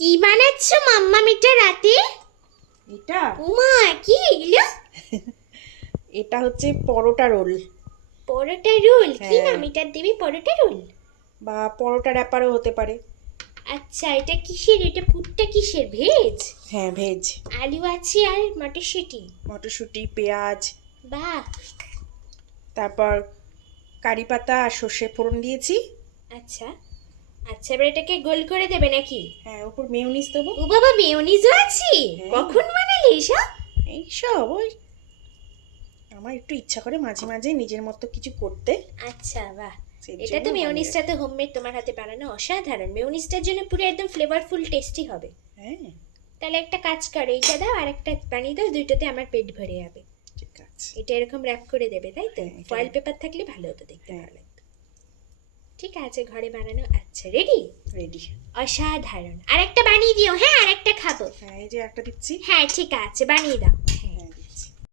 কি বানাচ্ছো মাম্মা মিটা রাতে? এটা উমা কি এগুলো? এটা হচ্ছে পরোটা রোল পরোটা রোল? কি হ্যাঁ। নাম এটার দেবে? পরোটা রোল? বা পরোটা র্যাপারও হতে পারে। আচ্ছা, এটা কিসের? এটা পুরটা কিসের? ভেজ? হ্যাঁ, ভেজ। আলু আছে আর মটরশুঁটি? মটরশুঁটি, পেঁয়াজ, বাহ। তারপর কারি পাতা আর সর্ষে ফোড়ন দিয়েছি। আচ্ছা আচ্ছা, এবার এটাকে গোল করে দেবে নাকি? হ্যাঁ, ওপর মেয়োনিজ দেবো। ও বাবা, মেয়োনিজও আছে? হ্যাঁ। কখন বানালে এসব? এইসব ওই আমার একটু ইচ্ছা করে মাঝে মাঝে নিজের মতো কিছু করতে। আচ্ছা, বাহ। সেই এটা জন্য তো বানিয়ে মেয়োনিজটা তো হোমমেড, তোমার হাতে বানানো, অসাধারণ। মেয়োনিজটার জন্য পুরো একদম ফ্লেভারফুল টেস্টি হবে। হ্যাঁ, তাহলে একটা কাজ করো, এইটা দাও আর একটা বানিয়ে দাও, দুইটাতে আমার পেট ভরে যাবে। ঠিক আছে। এটা এরকম র্যাপ করে দেবে, তাই তো? হ্যাঁ, এটা ফয়েল wrap। পেপার থাকলে ভালো হতো, দেখতে হ্যাঁ। ভালো লাগতো। ঠিক আছে, ঘরে বানানো। আচ্ছা, রেডি? রেডি। অসাধারণ। আর একটা বানিয়ে দিও, হ্যাঁ, আর একটা খাবো। হ্যাঁ, এই যে একটা দিচ্ছি। হ্যাঁ, ঠিক আছে, বানিয়ে দাও।